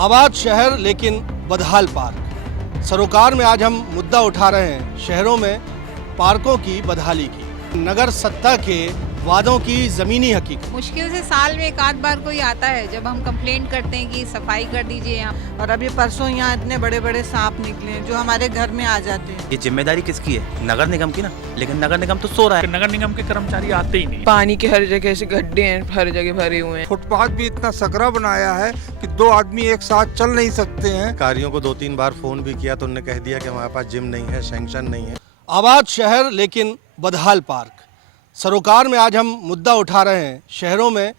आबाद शहर लेकिन बदहाल पार्क। सरोकार में आज हम मुद्दा उठा रहे हैं शहरों में पार्कों की बदहाली की, नगर सत्ता के वादों की ज़मीनी हकीकत। मुश्किल से साल में एक आध बार कोई आता है जब हम कंप्लेंट करते हैं कि सफाई कर दीजिए यहाँ। और अभी परसों यहाँ इतने बड़े बड़े सांप निकले हैं जो हमारे घर में आ जाते हैं। ये जिम्मेदारी किसकी है? नगर निगम की ना। लेकिन नगर निगम तो सो रहा है। नगर निगम के कर्मचारी आते ही नहीं। पानी के हर जगह से गड्ढे हैं, हर जगह भरे हुए हैं। फुटपाथ भी इतना सकरा बनाया है कि दो आदमी एक साथ चल नहीं सकते हैं। अधिकारियों को 2-3 बार फोन भी किया तो उन्होंने कह दिया कि हमारे पास जिम नहीं है, सैंक्शन नहीं है। आबाद शहर लेकिन बदहाल पार्क। सरोकार में आज हम मुद्दा उठा रहे हैं शहरों में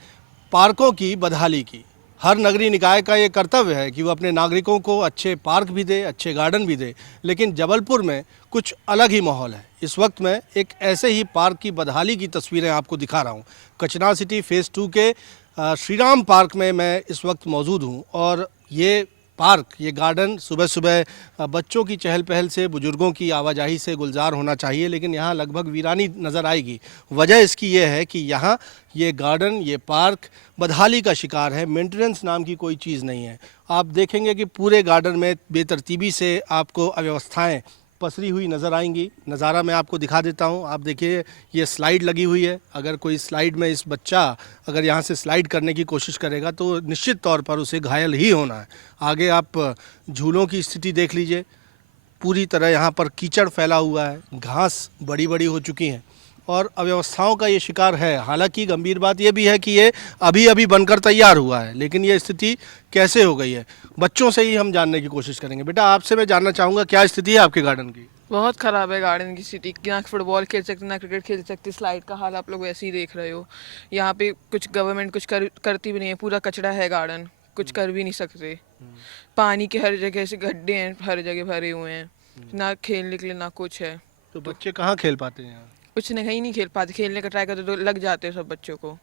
पार्कों की बदहाली की। हर नगरीय निकाय का ये कर्तव्य है कि वो अपने नागरिकों को अच्छे पार्क भी दे, अच्छे गार्डन भी दे, लेकिन जबलपुर में कुछ अलग ही माहौल है। इस वक्त मैं एक ऐसे ही पार्क की बदहाली की तस्वीरें आपको दिखा रहा हूँ। कचना सिटी फेज़ 2 के श्री राम पार्क में मैं इस वक्त मौजूद हूँ और ये पार्क, ये गार्डन सुबह सुबह बच्चों की चहल पहल से, बुजुर्गों की आवाजाही से गुलजार होना चाहिए, लेकिन यहाँ लगभग वीरानी नज़र आएगी। वजह इसकी ये है कि यहाँ ये गार्डन, ये पार्क बदहाली का शिकार है। मेंटेनेंस नाम की कोई चीज़ नहीं है। आप देखेंगे कि पूरे गार्डन में बेतरतीबी से आपको अव्यवस्थाएँ पसरी हुई नज़र आएंगी। नज़ारा मैं आपको दिखा देता हूँ। आप देखिए, ये स्लाइड लगी हुई है। अगर कोई स्लाइड में इस बच्चा अगर यहाँ से स्लाइड करने की कोशिश करेगा तो निश्चित तौर पर उसे घायल ही होना है। आगे आप झूलों की स्थिति देख लीजिए। पूरी तरह यहाँ पर कीचड़ फैला हुआ है, घास बड़ी बड़ी हो चुकी हैं और अव्यवस्थाओं का ये शिकार है। हालांकि गंभीर बात ये भी है कि ये अभी अभी बनकर तैयार हुआ है, लेकिन ये स्थिति कैसे हो गई है, बच्चों से ही हम जानने की कोशिश करेंगे। बेटा, आपसे मैं जानना चाहूँगा क्या स्थिति है आपके गार्डन की? बहुत खराब है गार्डन की स्थिति। ना फुटबॉल खेल सकते, ना क्रिकेट खेल सकते। स्लाइड का हाल आप लोग वैसे ही देख रहे हो। यहाँ पे कुछ गवर्नमेंट कुछ करती भी नहीं है। पूरा कचरा है गार्डन, कुछ कर भी नहीं सकते। पानी के हर जगह से गड्ढे हैं, हर जगह भरे हुए हैं। ना खेलने के लिए ना कुछ है। तो बच्चे कहाँ खेल पाते हैं यहाँ? कुछ नहीं खेल पाते। खेलने का ट्राई करते तो लग जाते हैं सब बच्चों को।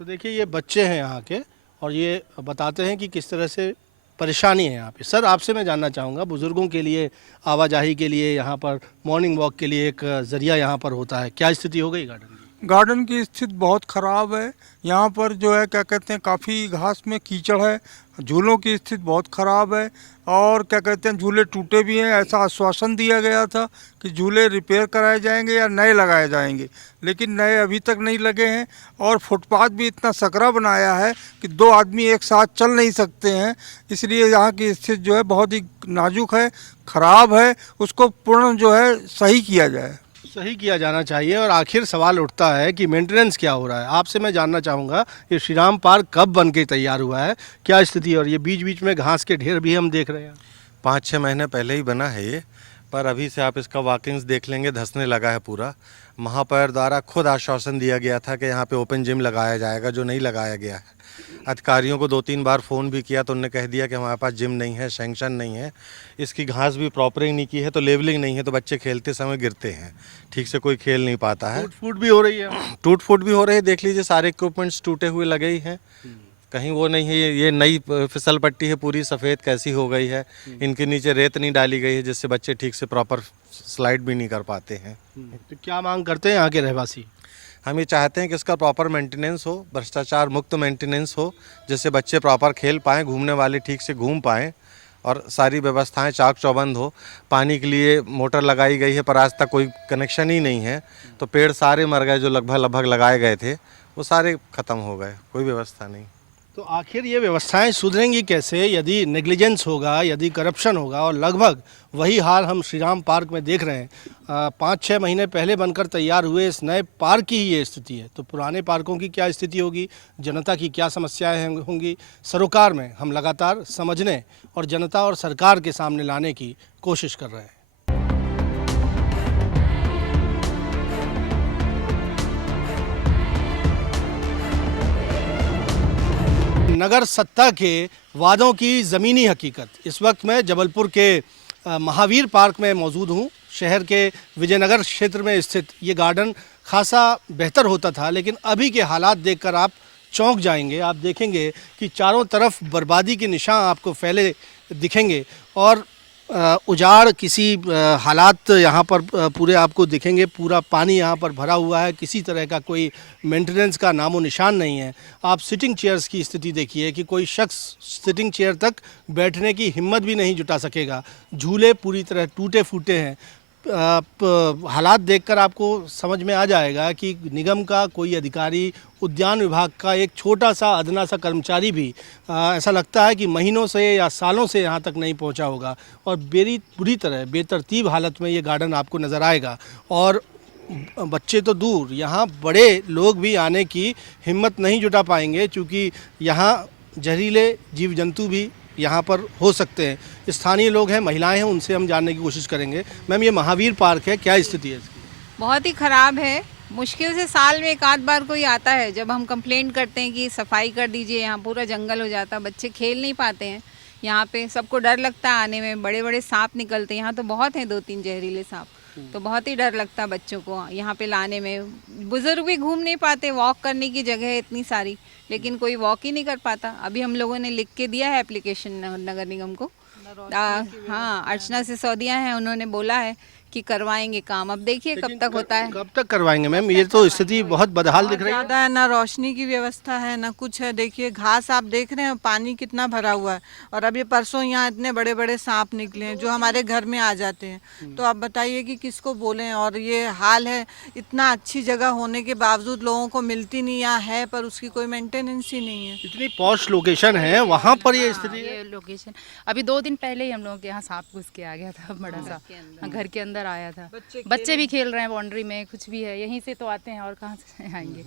तो देखिए, ये बच्चे हैं यहाँ के और ये बताते हैं कि किस तरह से परेशानी है यहाँ पे। सर, आपसे मैं जानना चाहूँगा, बुज़ुर्गों के लिए आवाजाही के लिए यहाँ पर मॉर्निंग वॉक के लिए एक ज़रिया यहाँ पर होता है, क्या स्थिति हो गई गार्डन की? गार्डन की स्थिति बहुत ख़राब है। यहाँ पर जो है क्या कहते हैं, काफ़ी घास में कीचड़ है। झूलों की स्थिति बहुत ख़राब है और क्या कहते हैं, झूले टूटे भी हैं। ऐसा आश्वासन दिया गया था कि झूले रिपेयर कराए जाएंगे या नए लगाए जाएंगे, लेकिन नए अभी तक नहीं लगे हैं। और फुटपाथ भी इतना सकरा बनाया है कि दो आदमी एक साथ चल नहीं सकते हैं। इसलिए यहाँ की स्थिति जो है बहुत ही नाजुक है, ख़राब है। उसको पूर्ण जो है सही किया जाए। सही किया जाना चाहिए। और आखिर सवाल उठता है कि मेंटेनेंस क्या हो रहा है। आपसे मैं जानना चाहूँगा, ये श्री राम पार्क कब बन के तैयार हुआ है, क्या स्थिति है? और ये बीच बीच में घास के ढेर भी हम देख रहे हैं। 5-6 महीने पहले ही बना है ये, पर अभी से आप इसका वॉकिंग्स देख लेंगे, धंसने लगा है पूरा। महापौर द्वारा खुद आश्वासन दिया गया था कि यहाँ पे ओपन जिम लगाया जाएगा, जो नहीं लगाया गया है। अधिकारियों को 2-3 बार फ़ोन भी किया तो उन्होंने कह दिया कि हमारे पास जिम नहीं है, सैंक्शन नहीं है। इसकी घास भी प्रॉपरिंग नहीं की है, तो लेवलिंग नहीं है, तो बच्चे खेलते समय गिरते हैं, ठीक से कोई खेल नहीं पाता है। टूट फूट भी हो रही है। टूट फूट भी हो रही है। देख लीजिए, सारे इक्विपमेंट्स टूटे हुए लगे ही हैं, कहीं वो नहीं है। ये नई फिसल पट्टी है, पूरी सफ़ेद कैसी हो गई है। इनके नीचे रेत नहीं डाली गई है, जिससे बच्चे ठीक से प्रॉपर स्लाइड भी नहीं कर पाते हैं। तो क्या मांग करते हैं यहाँ के रहवासी? हम ये चाहते हैं कि इसका प्रॉपर मेंटेनेंस हो, भ्रष्टाचार मुक्त मेंटेनेंस हो, जिससे बच्चे प्रॉपर खेल पाएँ, घूमने वाले ठीक से घूम पाएँ और सारी व्यवस्थाएं चाक चौबंद हो। पानी के लिए मोटर लगाई गई है, पर आज तक कोई कनेक्शन ही नहीं है। तो पेड़ सारे मर गए, जो लगभग लगाए गए थे वो सारे ख़त्म हो गए, कोई व्यवस्था नहीं। तो आखिर ये व्यवस्थाएं सुधरेंगी कैसे यदि नेग्लिजेंस होगा, यदि करप्शन होगा? और लगभग वही हाल हम श्री राम पार्क में देख रहे हैं। 5-6 महीने पहले बनकर तैयार हुए इस नए पार्क की ही ये स्थिति है, तो पुराने पार्कों की क्या स्थिति होगी, जनता की क्या समस्याएं होंगी? सरोकार में हम लगातार समझने और जनता और सरकार के सामने लाने की कोशिश कर रहे हैं। नगर सत्ता के वादों की ज़मीनी हकीकत। इस वक्त मैं जबलपुर के महावीर पार्क में मौजूद हूँ। शहर के विजयनगर क्षेत्र में स्थित ये गार्डन खासा बेहतर होता था, लेकिन अभी के हालात देखकर आप चौंक जाएंगे। आप देखेंगे कि चारों तरफ बर्बादी के निशान आपको फैले दिखेंगे और उजाड़ किसी हालात यहाँ पर पूरे आपको दिखेंगे। पूरा पानी यहाँ पर भरा हुआ है, किसी तरह का कोई मेंटेनेंस का नामो निशान नहीं है। आप सिटिंग चेयर्स की स्थिति देखिए कि कोई शख्स सिटिंग चेयर तक बैठने की हिम्मत भी नहीं जुटा सकेगा। झूले पूरी तरह टूटे फूटे हैं। हालात देखकर आपको समझ में आ जाएगा कि निगम का कोई अधिकारी, उद्यान विभाग का एक छोटा सा अदना सा कर्मचारी भी ऐसा लगता है कि महीनों से या सालों से यहाँ तक नहीं पहुँचा होगा। और बुरी तरह बेतरतीब हालत में ये गार्डन आपको नज़र आएगा। और बच्चे तो दूर, यहाँ बड़े लोग भी आने की हिम्मत नहीं जुटा पाएंगे, क्योंकि यहाँ जहरीले जीव जंतु भी यहाँ पर हो सकते हैं। स्थानीय लोग हैं, महिलाएं हैं, उनसे हम जानने की कोशिश करेंगे। मैम, ये महावीर पार्क है, क्या स्थिति है इसकी? बहुत ही ख़राब है। मुश्किल से साल में एक आध बार कोई आता है जब हम कंप्लेंट करते हैं कि सफाई कर दीजिए, यहाँ पूरा जंगल हो जाता है, बच्चे खेल नहीं पाते हैं। यहाँ पे सबको डर लगता है आने में, बड़े बड़े सांप निकलते हैं। यहाँ तो बहुत हैं 2-3 जहरीले सांप, तो बहुत ही डर लगता है बच्चों को यहाँ पे लाने में। बुजुर्ग भी घूम नहीं पाते, वॉक करने की जगह है इतनी सारी, लेकिन कोई वॉक ही नहीं कर पाता। अभी हम लोगों ने लिख के दिया है एप्लीकेशन नगर निगम को। हाँ, अर्चना सिसोदिया हैं, उन्होंने बोला है कि करवाएंगे काम। अब देखिए कब तक होता है। कब तक करवाएंगे मैम? ये तो स्थिति बहुत बदहाल दिख रही है। ज़्यादा है, ना रोशनी की व्यवस्था है ना कुछ है। देखिए घास आप देख रहे हैं, पानी कितना भरा हुआ है। और अभी परसों यहाँ इतने बड़े बड़े सांप निकले हैं जो हमारे घर में आ जाते हैं। तो आप बताइए कि किसको बोलें। और ये हाल है, इतना अच्छी जगह होने के बावजूद लोगों को मिलती नहीं, यहाँ है पर उसकी कोई मेंटेनेंस ही नहीं है। इतनी पॉश लोकेशन है, वहाँ पर ये स्थिति है। ये लोकेशन अभी 2 दिन पहले ही हम लोगों के यहाँ सांप घुस के आ गया था, बड़ा सा घर के अंदर आया था। बच्चे भी खेल रहे हैं बाउंड्री में, कुछ भी है, यहीं से तो आते हैं और कहाँ से आएंगे।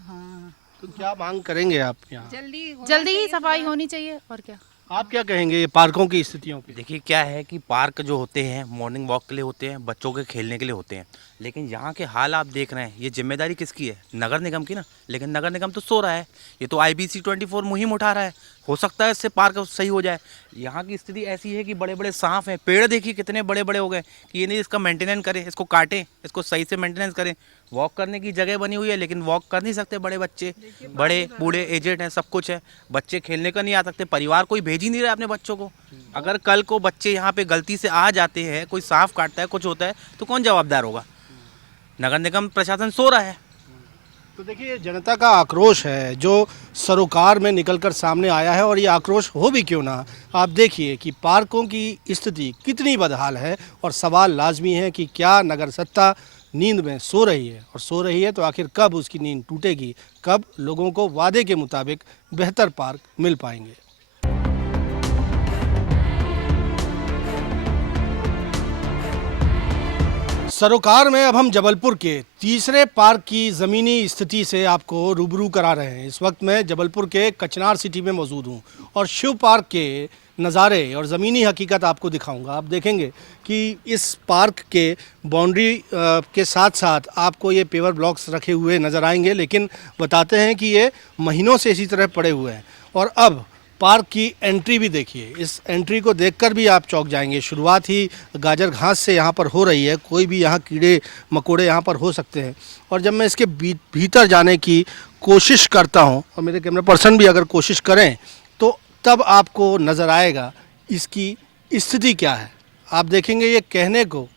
हाँ, तो क्या मांग करेंगे आप यहाँ? जल्दी ही सफाई होनी चाहिए। और क्या आप क्या कहेंगे ये पार्कों की स्थितियों की? देखिए क्या है कि पार्क जो होते हैं मॉर्निंग वॉक के लिए होते हैं, बच्चों के खेलने के लिए होते हैं, लेकिन यहाँ के हाल आप देख रहे हैं, ये जिम्मेदारी किसकी है? नगर निगम की ना। लेकिन नगर निगम तो सो रहा है, ये तो IBC 24 मुहिम उठा रहा है। हो सकता है इससे पार्क सही हो जाए। यहाँ की स्थिति ऐसी है कि बड़े बड़े सांप हैं, पेड़ देखिए कितने बड़े बड़े हो गए कि ये नहीं इसका मेंटेनेंस करें, इसको काटें, इसको सही से मेंटेनेंस करें। वॉक करने की जगह बनी हुई है लेकिन वॉक कर नहीं सकते, बड़े बच्चे, बड़े बूढ़े एजेड हैं, सब कुछ है। बच्चे खेलने का नहीं आ सकते, परिवार कोई भेज ही नहीं रहा अपने बच्चों को। अगर कल को बच्चे यहाँ पे गलती से आ जाते हैं, कोई सांप काटता है, कुछ होता है, तो कौन जवाबदार होगा? नगर निगम प्रशासन सो रहा है। तो देखिए, जनता का आक्रोश है जो सरोकार में निकलकर सामने आया है। और ये आक्रोश हो भी क्यों ना, आप देखिए कि पार्कों की स्थिति कितनी बदहाल है। और सवाल लाजमी है कि क्या नगर सत्ता नींद में सो रही है? और सो रही है तो आखिर कब उसकी नींद टूटेगी, कब लोगों को वादे के मुताबिक बेहतर पार्क मिल पाएंगे? सरोकार में अब हम जबलपुर के तीसरे पार्क की ज़मीनी स्थिति से आपको रूबरू करा रहे हैं। इस वक्त मैं जबलपुर के कचनार सिटी में मौजूद हूं और शिव पार्क के नज़ारे और ज़मीनी हकीकत आपको दिखाऊंगा। आप देखेंगे कि इस पार्क के बाउंड्री के साथ साथ आपको ये पेवर ब्लॉक्स रखे हुए नज़र आएंगे, लेकिन बताते हैं कि ये महीनों से इसी तरह पड़े हुए हैं। और अब पार्क की एंट्री भी देखिए, इस एंट्री को देखकर भी आप चौंक जाएंगे। शुरुआत ही गाजर घास से यहाँ पर हो रही है, कोई भी यहाँ कीड़े मकोड़े यहाँ पर हो सकते हैं। और जब मैं इसके भीतर जाने की कोशिश करता हूँ, और मेरे कैमरा पर्सन भी अगर कोशिश करें, तो तब आपको नज़र आएगा इसकी स्थिति क्या है। आप देखेंगे ये कहने को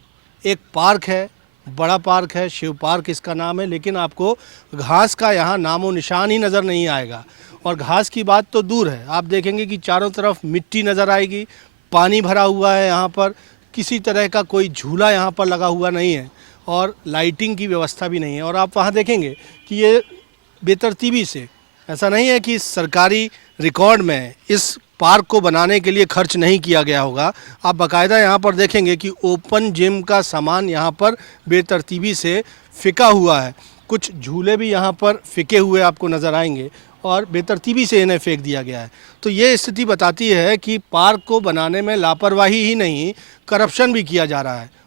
एक पार्क है, बड़ा पार्क है, शिव पार्क इसका नाम है, लेकिन आपको घास का यहाँ नामो निशान ही नज़र नहीं आएगा। और घास की बात तो दूर है, आप देखेंगे कि चारों तरफ मिट्टी नज़र आएगी, पानी भरा हुआ है यहाँ पर, किसी तरह का कोई झूला यहाँ पर लगा हुआ नहीं है और लाइटिंग की व्यवस्था भी नहीं है। और आप वहाँ देखेंगे कि ये बेतरतीबी से, ऐसा नहीं है कि सरकारी रिकॉर्ड में इस पार्क को बनाने के लिए खर्च नहीं किया गया होगा। आप बाकायदा यहाँ पर देखेंगे कि ओपन जिम का सामान यहाँ पर बेतरतीबी से फिका हुआ है। कुछ झूले भी यहाँ पर फिके हुए आपको नज़र आएंगे और बेतरतीबी से इन्हें फेंक दिया गया है। तो ये स्थिति बताती है कि पार्क को बनाने में लापरवाही ही नहीं, करप्शन भी किया जा रहा है।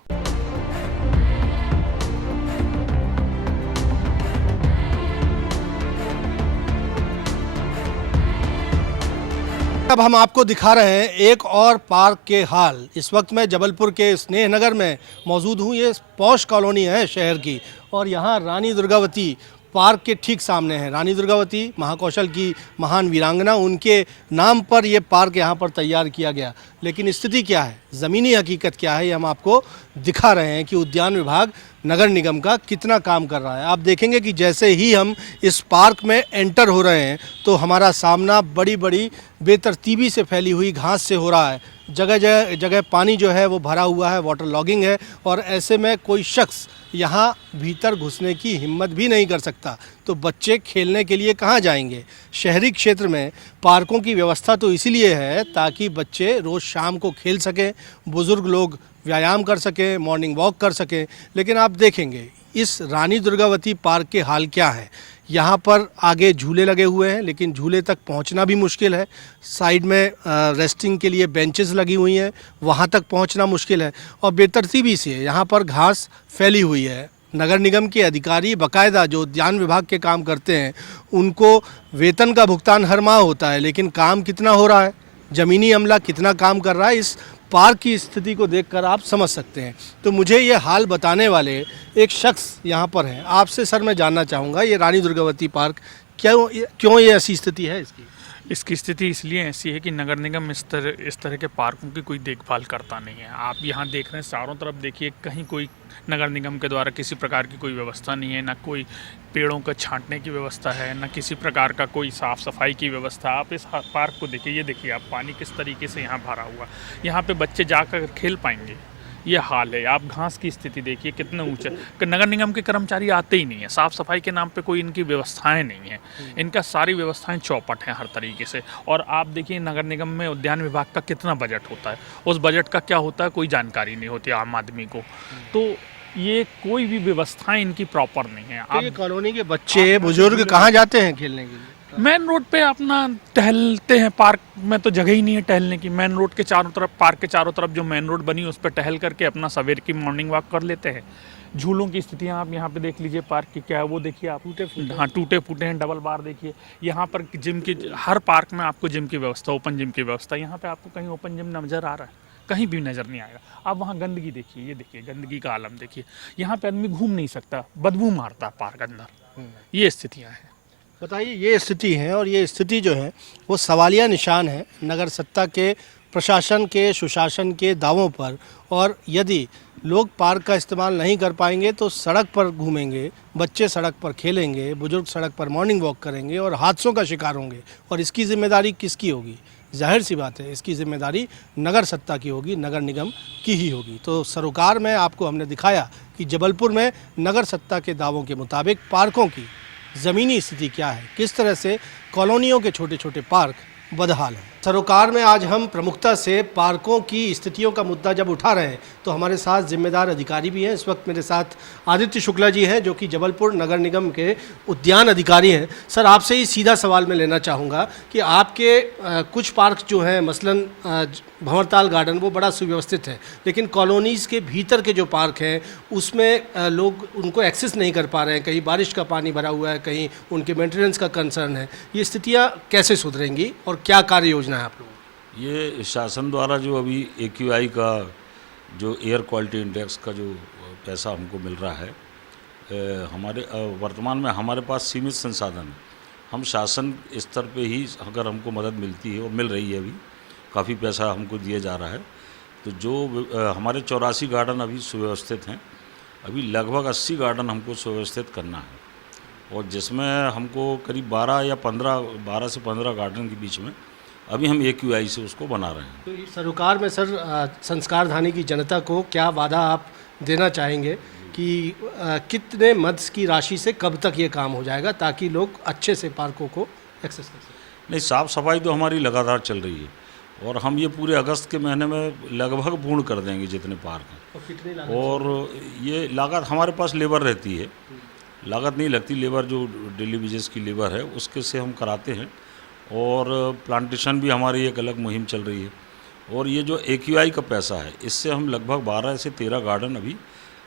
अब हम आपको दिखा रहे हैं एक और पार्क के हाल। इस वक्त मैं जबलपुर के स्नेह नगर में मौजूद हूँ। ये पॉश कॉलोनी है शहर की और यहाँ रानी दुर्गावती पार्क के ठीक सामने हैं रानी दुर्गावती, महाकौशल की महान वीरांगना, उनके नाम पर ये पार्क यहाँ पर तैयार किया गया। लेकिन स्थिति क्या है, ज़मीनी हकीकत क्या है, ये हम आपको दिखा रहे हैं कि उद्यान विभाग नगर निगम का कितना काम कर रहा है। आप देखेंगे कि जैसे ही हम इस पार्क में एंटर हो रहे हैं तो हमारा सामना बड़ी बड़ी बेतरतीबी से फैली हुई घास से हो रहा है। जगह जगह पानी जो है वो भरा हुआ है, वाटर लॉगिंग है, और ऐसे में कोई शख्स यहाँ भीतर घुसने की हिम्मत भी नहीं कर सकता। तो बच्चे खेलने के लिए कहाँ जाएंगे? शहरी क्षेत्र में पार्कों की व्यवस्था तो इसीलिए है ताकि बच्चे रोज़ शाम को खेल सकें, बुज़ुर्ग लोग व्यायाम कर सकें, मॉर्निंग वॉक कर सकें। लेकिन आप देखेंगे इस रानी दुर्गावती पार्क के हाल क्या है। यहाँ पर आगे झूले लगे हुए हैं लेकिन झूले तक पहुँचना भी मुश्किल है। साइड में रेस्टिंग के लिए बेंचेस लगी हुई हैं, वहाँ तक पहुँचना मुश्किल है। और बेतरतीबी से यहाँ पर घास फैली हुई है। नगर निगम के अधिकारी बाकायदा जो उद्यान विभाग के काम करते हैं उनको वेतन का भुगतान हर माह होता है, लेकिन काम कितना हो रहा है, ज़मीनी अमला कितना काम कर रहा है, इस पार्क की स्थिति को देखकर आप समझ सकते हैं। तो मुझे ये हाल बताने वाले एक शख्स यहाँ पर हैं। आपसे सर मैं जानना चाहूँगा ये रानी दुर्गावती पार्क क्यों ये ऐसी स्थिति है इसकी? इसकी स्थिति इसलिए ऐसी है कि नगर निगम इस तरह के पार्कों की कोई देखभाल करता नहीं है। आप यहाँ देख रहे हैं चारों तरफ देखिए, कहीं कोई नगर निगम के द्वारा किसी प्रकार की कोई व्यवस्था नहीं है, ना कोई पेड़ों को छांटने की व्यवस्था है, ना किसी प्रकार का कोई साफ़ सफाई की व्यवस्था। आप इस पार्क को देखिए, ये देखिए आप पानी किस तरीके से यहाँ भरा हुआ, यहाँ पे बच्चे जाकर खेल पाएंगे, ये हाल है। आप घास की स्थिति देखिए कितने ऊंचे, नगर निगम के कर्मचारी आते ही नहीं है। साफ़ सफाई के नाम पे कोई इनकी व्यवस्थाएं नहीं है, इनका सारी व्यवस्थाएं चौपट हैं हर तरीके से। और आप देखिए नगर निगम में उद्यान विभाग का कितना बजट होता है, उस बजट का क्या होता है कोई जानकारी नहीं होती आम आदमी को। तो ये कोई भी व्यवस्थाएं इनकी प्रॉपर नहीं है। तो ये कॉलोनी के बच्चे बुजुर्ग कहाँ जाते हैं खेलने के लिए? मेन रोड पे अपना टहलते हैं, पार्क में तो जगह ही नहीं है टहलने की। मेन रोड के चारों तरफ, पार्क के चारों तरफ जो मेन रोड बनी उस पर टहल करके अपना सवेर की मॉर्निंग वॉक कर लेते हैं। झूलों की स्थितियाँ आप यहाँ पे देख लीजिए, पार्क की क्या है वो देखिए आप, टूटे फूटे हैं। डबल बार देखिए, यहाँ पर जिम की, हर पार्क में आपको जिम की व्यवस्था, ओपन जिम की व्यवस्था। यहाँ पे आपको कहीं ओपन जिम नजर आ रहा है? कहीं भी नज़र नहीं आएगा। आप वहाँ गंदगी देखिए, ये देखिए गंदगी का आलम देखिए। यहाँ पे आदमी घूम नहीं सकता, बदबू मारता है पार्क अंदर। ये स्थितियाँ हैं। बताइए, ये स्थिति है और ये स्थिति जो है वो सवालिया निशान है नगर सत्ता के, प्रशासन के, सुशासन के दावों पर। और यदि लोग पार्क का इस्तेमाल नहीं कर पाएंगे तो सड़क पर घूमेंगे, बच्चे सड़क पर खेलेंगे, बुजुर्ग सड़क पर मॉर्निंग वॉक करेंगे और हादसों का शिकार होंगे। और इसकी जिम्मेदारी किसकी होगी? जाहिर सी बात है इसकी जिम्मेदारी नगर सत्ता की होगी, नगर निगम की ही होगी। तो सरोकार में आपको हमने दिखाया कि जबलपुर में नगर सत्ता के दावों के मुताबिक पार्कों की ज़मीनी स्थिति क्या है, किस तरह से कॉलोनियों के छोटे छोटे पार्क बदहाल हैं। सरोकार में आज हम प्रमुखता से पार्कों की स्थितियों का मुद्दा जब उठा रहे हैं तो हमारे साथ जिम्मेदार अधिकारी भी हैं। इस वक्त मेरे साथ आदित्य शुक्ला जी हैं जो कि जबलपुर नगर निगम के उद्यान अधिकारी हैं। सर, आपसे ही सीधा सवाल मैं लेना चाहूँगा कि आपके कुछ पार्क जो हैं, मसलन भंवरताल गार्डन, वो बड़ा सुव्यवस्थित है, लेकिन कॉलोनीज़ के भीतर के जो पार्क हैं उसमें लोग उनको एक्सेस नहीं कर पा रहे हैं। कहीं बारिश का पानी भरा हुआ है, कहीं उनके मेंटेनेंस का कंसर्न है। ये स्थितियाँ कैसे सुधरेंगी और क्या कार्य योजना है आप लोगों? ये शासन द्वारा जो अभी AQI का जो एयर क्वालिटी इंडेक्स का जो पैसा हमको मिल रहा है, हमारे वर्तमान में हमारे पास सीमित संसाधन है। हम शासन स्तर पे ही अगर हमको मदद मिलती है और मिल रही है, अभी काफ़ी पैसा हमको दिया जा रहा है, तो जो हमारे 84 गार्डन अभी सुव्यवस्थित हैं, अभी लगभग 80 गार्डन हमको सुव्यवस्थित करना है। और जिसमें हमको करीब 12 से 15 गार्डन के बीच में अभी हम AQI से उसको बना रहे हैं। तो इस सरोकार में सर संस्कारधानी की जनता को क्या वादा आप देना चाहेंगे कि कितने मद की राशि से कब तक ये काम हो जाएगा ताकि लोग अच्छे से पार्कों को एक्सेस कर सकें? नहीं, साफ़ सफाई तो हमारी लगातार चल रही है और हम ये पूरे अगस्त के महीने में लगभग पूर्ण कर देंगे जितने पार्क हैं। और कितनी लागत? और ये लागत हमारे पास लेबर रहती है, लागत नहीं लगती, लेबर जो डेली वेजेस की लेबर है उसके से हम कराते हैं। और प्लांटेशन भी हमारी एक अलग मुहिम चल रही है। और ये जो AQI का पैसा है, इससे हम लगभग 12 से 13 गार्डन अभी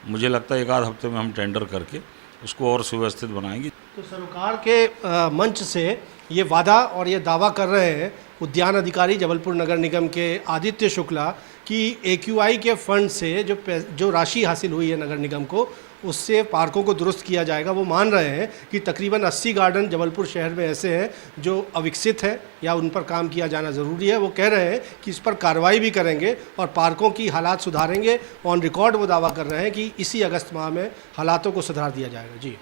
मुझे लगता है एक आध हफ्ते में हम टेंडर करके उसको और सुव्यवस्थित बनाएंगे। तो सरोकार के मंच से ये वादा और ये दावा कर रहे हैं उद्यान अधिकारी जबलपुर नगर निगम के आदित्य शुक्ला कि AQI के फंड से जो राशि हासिल हुई है नगर निगम को, उससे पार्कों को दुरुस्त किया जाएगा। वो मान रहे हैं कि तकरीबन 80 गार्डन जबलपुर शहर में ऐसे हैं जो अविकसित हैं या उन पर काम किया जाना ज़रूरी है। वो कह रहे हैं कि इस पर कार्रवाई भी करेंगे और पार्कों की हालात सुधारेंगे। ऑन रिकॉर्ड वो दावा कर रहे हैं कि इसी अगस्त माह में हालातों को सुधार दिया जाएगा। जी।